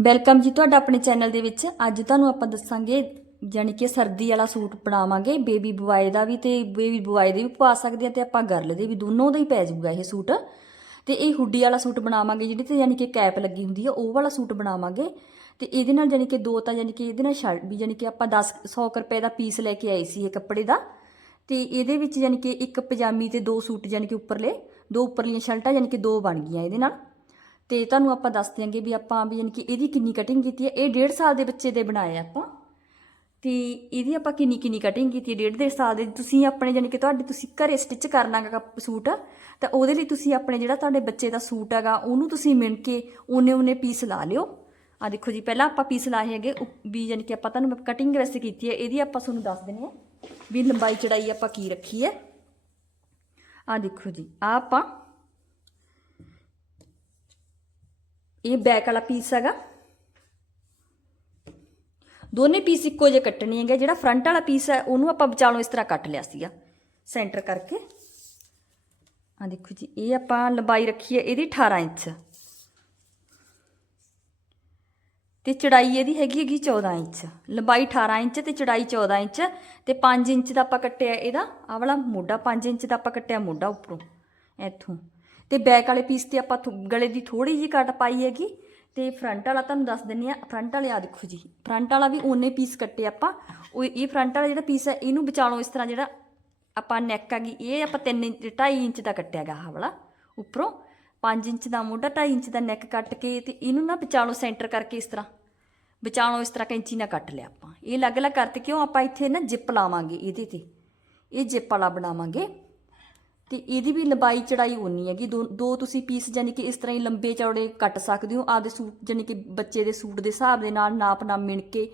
Welcome ਜੀ ਤੁਹਾਡਾ ਆਪਣੇ ਚੈਨਲ ਦੇ ਵਿੱਚ। ਅੱਜ ਤੁਹਾਨੂੰ ਆਪਾਂ ਦੱਸਾਂਗੇ ਯਾਨੀ ਕਿ ਸਰਦੀ ਵਾਲਾ ਸੂਟ ਬਣਾਵਾਂਗੇ ਬੇਬੀ ਬੁਆਏ ਦਾ ਵੀ ਤੇ ਬੇਬੀ ਬੁਆਏ ਦੇ ਵੀ ਪਾ ਸਕਦੇ ਆ ਤੇ ਆਪਾਂ ਗਰਲ ਦੇ ਵੀ, ਦੋਨੋਂ ਦਾ ਹੀ ਪੈ ਜਾਊਗਾ ਇਹ ਸੂਟ। ਤੇ ਇਹ ਹੁੱਡੀ ਵਾਲਾ ਸੂਟ ਬਣਾਵਾਂਗੇ ਜਿਹੜੀ ਤੇ ਯਾਨੀ ਕਿ ਕੈਪ ਲੱਗੀ ਹੁੰਦੀ ਆ, ਉਹ ਵਾਲਾ ਸੂਟ ਬਣਾਵਾਂਗੇ। ਤੇ ਇਹਦੇ ਨਾਲ ਯਾਨੀ ਕਿ ਦੋ ਤਾਂ ਯਾਨੀ ਕਿ ਇਹਦੇ ਨਾਲ ਸ਼ਰਟ ਵੀ ਯਾਨੀ ਕਿ ਆਪਾਂ 10 100 ਰੁਪਏ ਦਾ ਪੀਸ ਲੈ ਕੇ ਆਏ ਸੀ ਇਹ ਕੱਪੜੇ ਦਾ। ਤੇ ਇਹਦੇ ਵਿੱਚ ਯਾਨੀ ਕਿ ਇੱਕ ਪਜਾਮੀ ਤੇ ਦੋ ਸੂਟ ਯਾਨੀ ਕਿ ਉੱਪਰਲੇ, ਦੋ ਉੱਪਰਲੀਆਂ ਸ਼ਰਟਾਂ ਯਾਨੀ ਕਿ ਦੋ ਬਣ ਗਈਆਂ ਇਹਦੇ ਨਾਲ। ਤੇ ਤੁਹਾਨੂੰ ਆਪਾਂ ਦੱਸ ਦਿਆਂਗੇ ਵੀ ਆਪਾਂ ਵੀ ਯਾਨੀ ਕਿ ਇਹਦੀ ਕਿੰਨੀ ਕਟਿੰਗ ਕੀਤੀ ਹੈ। ਇਹ ਡੇਢ ਸਾਲ ਦੇ ਬੱਚੇ ਦੇ ਬਣਾਏ ਆਪਾਂ। ਤੇ ਇਹਦੀ ਆਪਾਂ ਕਿੰਨੀ ਕਿੰਨੀ ਕਟਿੰਗ ਕੀਤੀ ਹੈ ਡੇਢ ਡੇਢ ਸਾਲ ਦੇ। ਤੁਸੀਂ ਆਪਣੇ ਯਾਨੀ ਕਿ ਤੁਹਾਡੇ ਤੁਸੀਂ ਘਰੇ ਸਟਿਚ ਕਰਨਾ ਗਾ ਸੂਟ, ਤਾਂ ਉਹਦੇ ਲਈ ਤੁਸੀਂ ਆਪਣੇ ਜਿਹੜਾ ਤੁਹਾਡੇ ਬੱਚੇ ਦਾ ਸੂਟ ਹੈਗਾ, ਉਹਨੂੰ ਤੁਸੀਂ ਮਿਣ ਕੇ ਉਹਨੇ ਉਹਨੇ ਪੀਸ ਲਾ ਲਿਓ। ਆ ਦੇਖੋ ਜੀ, ਪਹਿਲਾਂ ਆਪਾਂ ਪੀਸ ਲਾਏ ਹੈਗੇ ਉਪ- ਵੀ ਯਾਨੀ ਕਿ ਆਪਾਂ ਤੁਹਾਨੂੰ ਕਟਿੰਗ ਵੈਸੇ ਕੀਤੀ ਹੈ। ਇਹਦੀ ਆਪਾਂ ਤੁਹਾਨੂੰ ਦੱਸ ਦਿੰਦੇ ਹਾਂ ਵੀ ਲੰਬਾਈ ਚੜਾਈ ਆਪਾਂ ਕੀ ਰੱਖੀ ਹੈ। ਆ ਦੇਖੋ ਜੀ ਆ ਆਪਾਂ ਇਹ ਬੈਕ ਵਾਲਾ ਪੀਸ ਹੈਗਾ। ਦੋਨੇ ਪੀਸ ਇੱਕੋ ਜਿਹੇ ਕੱਟਣੇ ਹੈਗੇ ਜਿਹੜਾ ਫਰੰਟ ਵਾਲਾ ਪੀਸ ਹੈ, ਉਹਨੂੰ ਆਪਾਂ ਵਿਚਾਲੋਂ ਇਸ ਤਰ੍ਹਾਂ ਕੱਟ ਲਿਆ ਸੀਗਾ। ਸੈਂਟਰ ਕਰਕੇ। ਆ ਦੇਖੋ ਜੀ, ਇਹ ਆਪਾਂ ਲੰਬਾਈ ਰੱਖੀ ਹੈ ਇਹਦੀ 18 ਇੰਚ। ਤੇ ਚੜਾਈ ਇਹਦੀ ਹੈਗੀ ਹੈਗੀ 14 ਇੰਚ। ਲੰਬਾਈ 18 ਇੰਚ ਤੇ ਚੜਾਈ 14 ਇੰਚ। ਤੇ 5 ਇੰਚ ਦਾ ਆਪਾਂ ਕੱਟਿਆ ਇਹਦਾ, ਆਹ ਵਾਲਾ ਮੋਢਾ 5 ਇੰਚ ਦਾ ਆਪਾਂ ਕੱਟਿਆ ਮੋਢਾ ਉੱਪਰੋਂ, ਇੱਥੋਂ। ਤੇ ਬੈਕ ਵਾਲੇ ਪੀਸ ਤੇ ਆਪਾਂ ਥੋ- ਗਲੇ ਦੀ ਥੋੜੀ ਜਿਹੀ ਕੱਟ ਪਾਈ ਹੈਗੀ ਤੇ ਫਰੰਟ ਵਾਲਾ ਤੁਹਾਨੂੰ ਦੱਸ ਦਿੰਨੀ ਆ ਫਰੰਟ ਵਾਲੇ ਆ ਦੇਖੋ ਜੀ ਫਰੰਟ ਵਾਲਾ ਵੀ ਓਨੇ ਪੀਸ ਕੱਟੇ ਆਪਾਂ। ਉਹ ਇਹ ਫਰੰਟ ਵਾਲਾ ਜਿਹੜਾ ਪੀਸ ਹੈ, ਇਹਨੂੰ ਵਿਚਾਲੋਂ ਇਸ ਤਰ੍ਹਾਂ ਜਿਹੜਾ ਆਪਾਂ ਨੈਕ ਹੈਗੀ, ਇਹ ਆਪਾਂ 3 ਇੰਚ 2.5 ਇੰਚ ਦਾ ਕੱਟਿਆ ਗਾ ਆਹ ਵਾਲਾ ਉੱਪਰੋਂ। 5 ਇੰਚ ਦਾ ਮੋਢਾ 2.5 ਇੰਚ ਦਾ ਨੈਕ ਕੱਟ ਕੇ ਤੇ ਇਹਨੂੰ ਨਾ ਵਿਚਾਲੋਂ ਸੈਂਟਰ ਕਰਕੇ ਇਸ ਤਰ੍ਹਾਂ ਵਿਚਾਲੋਂ ਇਸ ਤਰ੍ਹਾਂ ਕੈਂਚੀ ਨਾਲ ਕੱਟ ਲਿਆ ਆਪਾਂ। ਇਹ ਅਲੱਗ-ਅਲੱਗ ਕਰਤੇ ਕਿਉਂ ਆਪਾਂ ਇੱਥੇ ਨਾ ਜਿੱਪ ਲਾਵਾਂਗੇ ਇਹਦੇ ਤੇ। ਇਹ ਜਿੱਪ ਵਾਲਾ ਬਣਾਵਾਂਗੇ। ਤੇ ਇਹਦੀ ਵੀ ਲੰਬਾਈ ਚੜਾਈ ਉਨੀ ਹੈਗੀ। ਦੋ ਦੋ ਤੁਸੀਂ ਪੀਸ ਯਾਨੀ ਕਿ ਇਸ ਤਰ੍ਹਾਂ ਹੀ ਲੰਬੇ ਚੌੜੇ ਕੱਟ ਸਕਦੇ ਹੋ। ਆਪਦੇ ਸੂਟ ਯਾਨੀ ਕਿ ਬੱਚੇ ਦੇ ਸੂਟ ਦੇ ਹਿਸਾਬ ਦੇ ਨਾਲ ਨਾਪ ਨਾਲ ਮਿਣ ਕੇ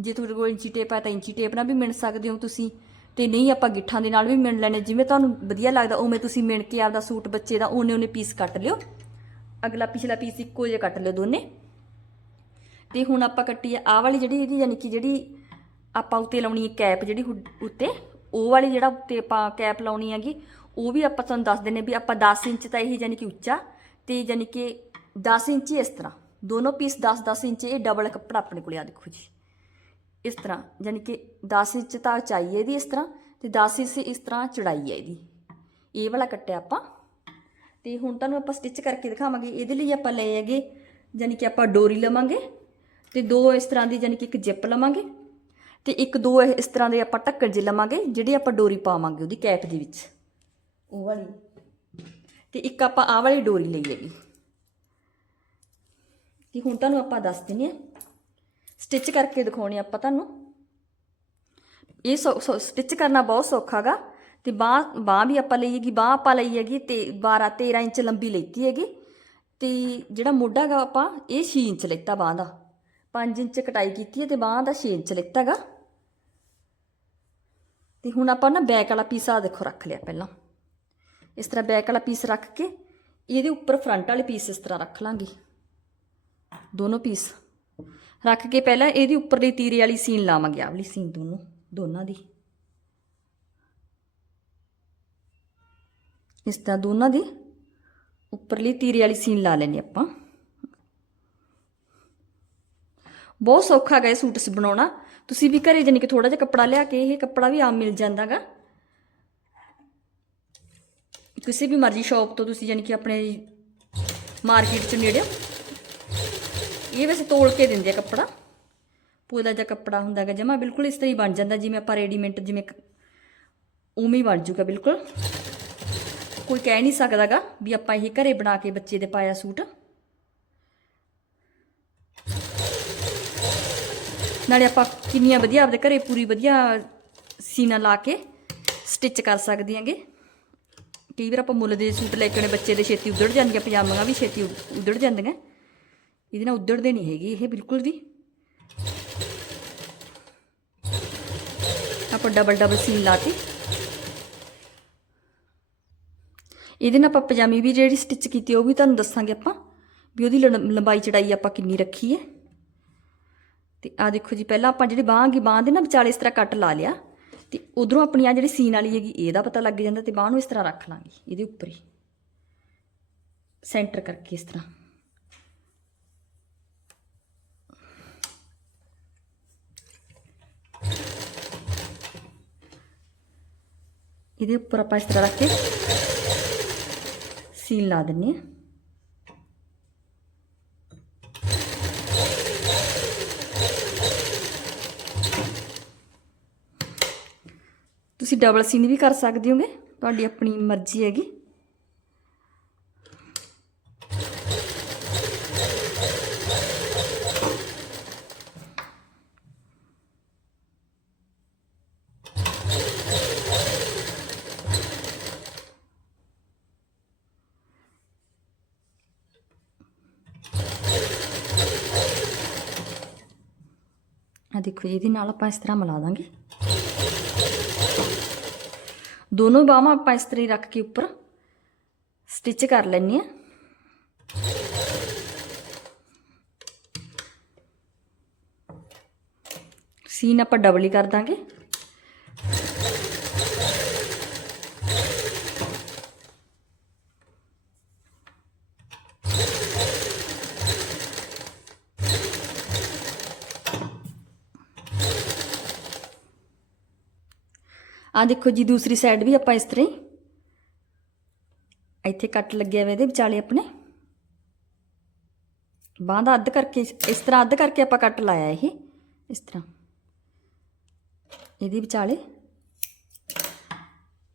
ਜੇ ਤੁਹਾਡੇ ਕੋਲ ਇੰਚੀ ਟੇਪ ਹੈ ਤਾਂ ਇੰਚੀ ਟੇਪ ਨਾਲ ਵੀ ਮਿਣ ਸਕਦੇ ਹੋ ਤੁਸੀਂ। ਤੇ ਨਹੀਂ ਆਪਾਂ ਗਿੱਠਾਂ ਦੇ ਨਾਲ ਵੀ ਮਿਣ ਲੈਣੇ। ਜਿਵੇਂ ਤੁਹਾਨੂੰ ਵਧੀਆ ਲੱਗਦਾ, ਉਵੇਂ ਤੁਸੀਂ ਮਿਣ ਕੇ ਆਪਦਾ ਸੂਟ ਬੱਚੇ ਦਾ ਉਹਨੇ ਉਹਨੇ ਪੀਸ ਕੱਟ ਲਿਓ। ਅਗਲਾ ਪਿਛਲਾ ਪੀਸ ਇੱਕੋ ਜਿਹਾ ਕੱਟ ਲਿਓ ਦੋਨੇ। ਤੇ ਹੁਣ ਆਪਾਂ ਕੱਟੀ ਆ ਆਹ ਵਾਲੀ ਜਿਹੜੀ ਇਹਦੀ ਯਾਨੀ ਕਿ ਜਿਹੜੀ ਆਪਾਂ ਉੱਤੇ ਲਾਉਣੀ ਹੈ ਕੈਪ ਜਿਹੜੀ ਹੁ- ਉੱਤੇ। ਉਹ ਵਾਲੀ ਜਿਹੜਾ ਉੱਤੇ ਆਪਾਂ ਕੈਪ ਲਾਉਣੀ ਹੈਗੀ ਉਹ ਵੀ ਆਪਾਂ ਤੁਹਾਨੂੰ ਦੱਸ ਦਿੰਨੇ ਵੀ ਆਪਾਂ 10 ਇੰਚ ਤਾਂ ਇਹ ਯਾਨੀ ਕਿ ਉੱਚਾ ਤੇ ਯਾਨੀ ਕਿ 10 ਇੰਚ ਇਸ ਤਰ੍ਹਾਂ। ਦੋਨੋਂ ਪੀਸ 10 10 ਇੰਚ, ਇਹ ਡਬਲ ਕੱਪੜਾ ਆਪਣੇ ਕੋਲ ਆ ਦੇਖੋ ਜੀ। ਇਸ ਤਰ੍ਹਾਂ ਯਾਨੀ ਕਿ 10 ਇੰਚ ਤਾਂ ਉਚਾਈ ਹੈ ਇਹਦੀ ਇਸ ਤਰ੍ਹਾਂ ਤੇ 10 ਇੰਚ ਇਸ ਤਰ੍ਹਾਂ ਚੜਾਈ ਹੈ ਇਹਦੀ। ਇਹ ਵਾਲਾ ਕੱਟਿਆ ਆਪਾਂ। ਤੇ ਹੁਣ ਤੁਹਾਨੂੰ ਆਪਾਂ ਸਟਿਚ ਕਰਕੇ ਦਿਖਾਵਾਂਗੇ, ਇਹਦੇ ਲਈ ਆਪਾਂ ਲਏ ਹੈਗੇ ਯਾਨੀ ਕਿ ਆਪਾਂ ਡੋਰੀ ਲਵਾਂਗੇ ਤੇ ਦੋ ਇਸ ਤਰ੍ਹਾਂ ਦੀ ਯਾਨੀ ਕਿ ਇੱਕ ਜਿਪ ਲਵਾਂਗੇ ਤੇ ਇੱਕ ਦੋ ਇਸ ਤਰ੍ਹਾਂ ਦੇ ਆਪਾਂ ਢੱਕਣ ਜਿਹੇ ਲਵਾਂਗੇ, ਜਿਹੜੇ ਆਪਾਂ ਡੋਰੀ ਪਾਵਾਂਗੇ ਉਹਦੀ ਕੈਪ ਦੇ ਵਿੱਚ। ਉਹ ਵਾਲੀ। ਤੇ ਇੱਕ ਆਪਾਂ ਆਹ ਵਾਲੀ ਡੋਰੀ ਲਈ ਹੈਗੀ। ਤੇ ਹੁਣ ਤੁਹਾਨੂੰ ਆਪਾਂ ਦੱਸ ਦਿੰਨੇ ਆ। ਸਟਿਚ ਕਰਕੇ ਦਿਖਾਉਣੇ ਆਪਾਂ ਤੁਹਾਨੂੰ। ਇਹ ਸਟਿਚ ਕਰਨਾ ਬਹੁਤ ਸੌਖਾ ਗਾ। ਤੇ ਬਾਹ ਬਾਹ ਵੀ ਆਪਾਂ ਲਈ ਹੈਗੀ। ਬਾਹ ਆਪਾਂ ਲਈ ਹੈਗੀ ਤੇ 12 13 ਇੰਚ ਲੰਬੀ ਲੈਤੀ ਹੈਗੀ। ਤੇ ਜਿਹੜਾ ਮੋਢਾ ਗਾ ਆਪਾਂ, ਇਹ 6 ਇੰਚ ਲੈਤਾ ਬਾਹ ਦਾ। 5 ਇੰਚ ਕਟਾਈ ਕੀਤੀ ਹੈ ਤੇ ਬਾਹ ਦਾ 6 ਇੰਚ ਲੈਤਾ ਗਾ। ਤੇ ਹੁਣ ਆਪਾਂ ਨਾ ਬੈਕ ਵਾਲਾ ਪੀਸਾ ਦੇਖੋ ਰੱਖ ਲਿਆ ਪਹਿਲਾਂ। ਇਸ ਤਰ੍ਹਾਂ ਬੈਕ ਵਾਲਾ ਪੀਸ ਰੱਖ ਕੇ ਇਹਦੇ ਉੱਪਰ ਫਰੰਟ ਵਾਲੇ ਪੀਸ ਇਸ ਤਰ੍ਹਾਂ ਰੱਖ ਲਾਂਗੇ। ਦੋਨੋਂ ਪੀਸ ਰੱਖ ਕੇ ਪਹਿਲਾਂ ਇਹਦੀ ਉੱਪਰਲੀ ਤੀਰੇ ਵਾਲੀ ਸੀਨ ਲਾਵਾਂਗੇ ਆਹ ਵਾਲੀ ਸੀਨ ਦੋਨੋਂ, ਦੋਨਾਂ ਦੀ। ਇਸ ਤਰ੍ਹਾਂ ਦੋਨਾਂ ਦੀ ਉੱਪਰਲੀ ਤੀਰੇ ਵਾਲੀ ਸੀਨ ਲਾ ਲੈਣੀ ਆਪਾਂ। ਬਹੁਤ ਸੌਖਾ ਗਾ ਇਹ ਸੂਟ ਬਣਾਉਣਾ। ਤੁਸੀਂ ਵੀ ਘਰੇ ਜਾਨੀ ਕਿ ਥੋੜਾ ਜਿਹਾ ਕੱਪੜਾ ਲਿਆ ਕੇ ਇਹ ਕੱਪੜਾ ਵੀ ਆਮ ਮਿਲ ਜਾਂਦਾਗਾ। ਕਿਸੇ ਵੀ ਮਰਜ਼ੀ ਸ਼ਾਪ ਤੋਂ ਤੁਸੀਂ ਜਾਨੀ ਕਿ ਆਪਣੇ ਮਾਰਕੀਟ ਚ ਨੇੜੇ ਇਹ ਵੈਸੇ ਤੋਲ ਕੇ ਦਿੰਦੇ ਆ ਕੱਪੜਾ। ਪੂਰਾ ਜਿਹਾ ਕੱਪੜਾ ਹੁੰਦਾ ਹੁੰਦਾਗਾ ਜਮਾ, ਬਿਲਕੁਲ ਇਸ ਤਰ੍ਹਾਂ ਹੀ ਬਣ ਜਾਂਦਾ, ਜਿਵੇਂ ਆਪਾਂ ਰੈਡੀਮੇਡ ਜਿਵੇਂ ਉਵੇਂ ਹੀ ਬਣ ਜੂਗਾ ਬਿਲਕੁਲ। ਕੋਈ ਕਹਿ ਨਹੀਂ ਸਕਦਾਗਾ ਵੀ ਆਪਾਂ ਇਹ ਘਰੇ ਬਣਾ ਕੇ ਬੱਚੇ ਦੇ ਪਾਇਆ ਸੂਟ। ਨਾਲੇ ਆਪਾਂ ਕਿੰਨੀਆਂ ਵਧੀਆ, ਆਪਦੇ ਘਰੇ ਪੂਰੀ ਵਧੀਆ ਸੀਨਾ ਲਾ ਕੇ ਸਟਿਚ ਕਰ ਸਕਦੇ ਹਾਂਗੇ। ਕਈ ਵਾਰ ਆਪਾਂ ਮੁੱਲ ਦੇ ਸੂਟ ਲੈ ਕੇ ਆਉਣੇ, ਬੱਚੇ ਦੇ ਛੇਤੀ ਉਧੜ ਜਾਂਦੀਆਂ ਪਜਾਮਾਂ ਵੀ ਛੇਤੀ ਉ- ਉਧੜ ਜਾਂਦੀਆਂ। ਇਹਦੇ ਨਾਲ ਉਧੜਦੇ ਨਹੀਂ ਹੈਗੀ ਇਹ, ਬਿਲਕੁਲ ਵੀ। ਆਪਾਂ ਡਬਲ ਡਬਲ ਸੀਨ ਲਾਤੀ। ਇਹਦੇ ਨਾਲ ਆਪਾਂ ਪਜਾਮੀ ਵੀ ਜਿਹੜੀ ਸਟਿਚ ਕੀਤੀ, ਉਹ ਵੀ ਤੁਹਾਨੂੰ ਦੱਸਾਂਗੇ ਆਪਾਂ, ਵੀ ਉਹਦੀ ਲੰ- ਲੰਬਾਈ ਚੜਾਈ ਆਪਾਂ ਕਿੰਨੀ ਰੱਖੀ ਹੈ। ਤੇ ਆ ਦੇਖੋ ਜੀ, ਪਹਿਲਾਂ ਆਪਾਂ ਜਿਹੜੀ ਬਾਂਹ ਦੀ ਬਾਂਹ ਦੇ ਨਾ ਵਿਚਾਲੇ ਇਸ ਤਰ੍ਹਾਂ ਕੱਟ ਲਾ ਲਿਆ। ਤੇ ਉਧਰੋਂ ਆਪਣੀ ਆ ਜਿਹੜੀ ਸੀਨ ਵਾਲੀ ਹੈਗੀ, ਇਹਦਾ ਪਤਾ ਲੱਗ ਜਾਂਦਾ ਤੇ ਬਾਹ ਨੂੰ ਇਸ ਤਰ੍ਹਾਂ ਰੱਖ ਲਾਂਗੇ, ਇਹਦੇ ਉੱਪਰ ਹੀ। ਸੈਂਟਰ ਕਰਕੇ ਇਸ ਤਰ੍ਹਾਂ। ਇਹਦੇ ਉੱਪਰ ਆਪਾਂ ਇਸ ਤਰ੍ਹਾਂ ਰੱਖ ਕੇ ਸੀਨ ਲਾ ਦਿੰਨੇ ਆ ਤੁਸੀਂ ਡਬਲ ਸੀਨ ਵੀ ਕਰ ਸਕਦੇ ਹੋਗੇ? ਤੁਹਾਡੀ ਆਪਣੀ ਮਰਜ਼ੀ ਹੈਗੀ। ਆ ਦੇਖੋ, ਇਹਦੇ ਨਾਲ ਆਪਾਂ ਇਸ ਤਰ੍ਹਾਂ ਮਿਲਾ ਦਾਂਗੇ। ਦੋਨੋਂ ਬਾਹਾਂ ਆਪਾਂ ਇਸ ਤਰ੍ਹਾਂ ਰੱਖ ਕੇ ਉੱਪਰ ਸਟਿਚ ਕਰ ਲੈਣੀ ਆ ਸੀਨ ਆਪਾਂ ਡਬਲ ਹੀ ਕਰ ਦਾਂਗੇ। ਆ ਦੇਖੋ ਜੀ, ਦੂਸਰੀ ਸਾਈਡ ਵੀ ਆਪਾਂ ਇਸ ਤਰ੍ਹਾਂ ਹੀ। ਇੱਥੇ ਕੱਟ ਲੱਗਿਆ ਹੋਇਆ ਇਹਦੇ ਵਿਚਾਲੇ ਆਪਣੇ। ਬਾਂਹ ਦਾ ਅੱਧ ਕਰਕੇ, ਇਸ ਤਰ੍ਹਾਂ ਅੱਧ ਕਰਕੇ ਆਪਾਂ ਕੱਟ ਲਾਇਆ ਇਹ। ਇਸ ਤਰ੍ਹਾਂ। ਇਹਦੇ ਵਿਚਾਲੇ।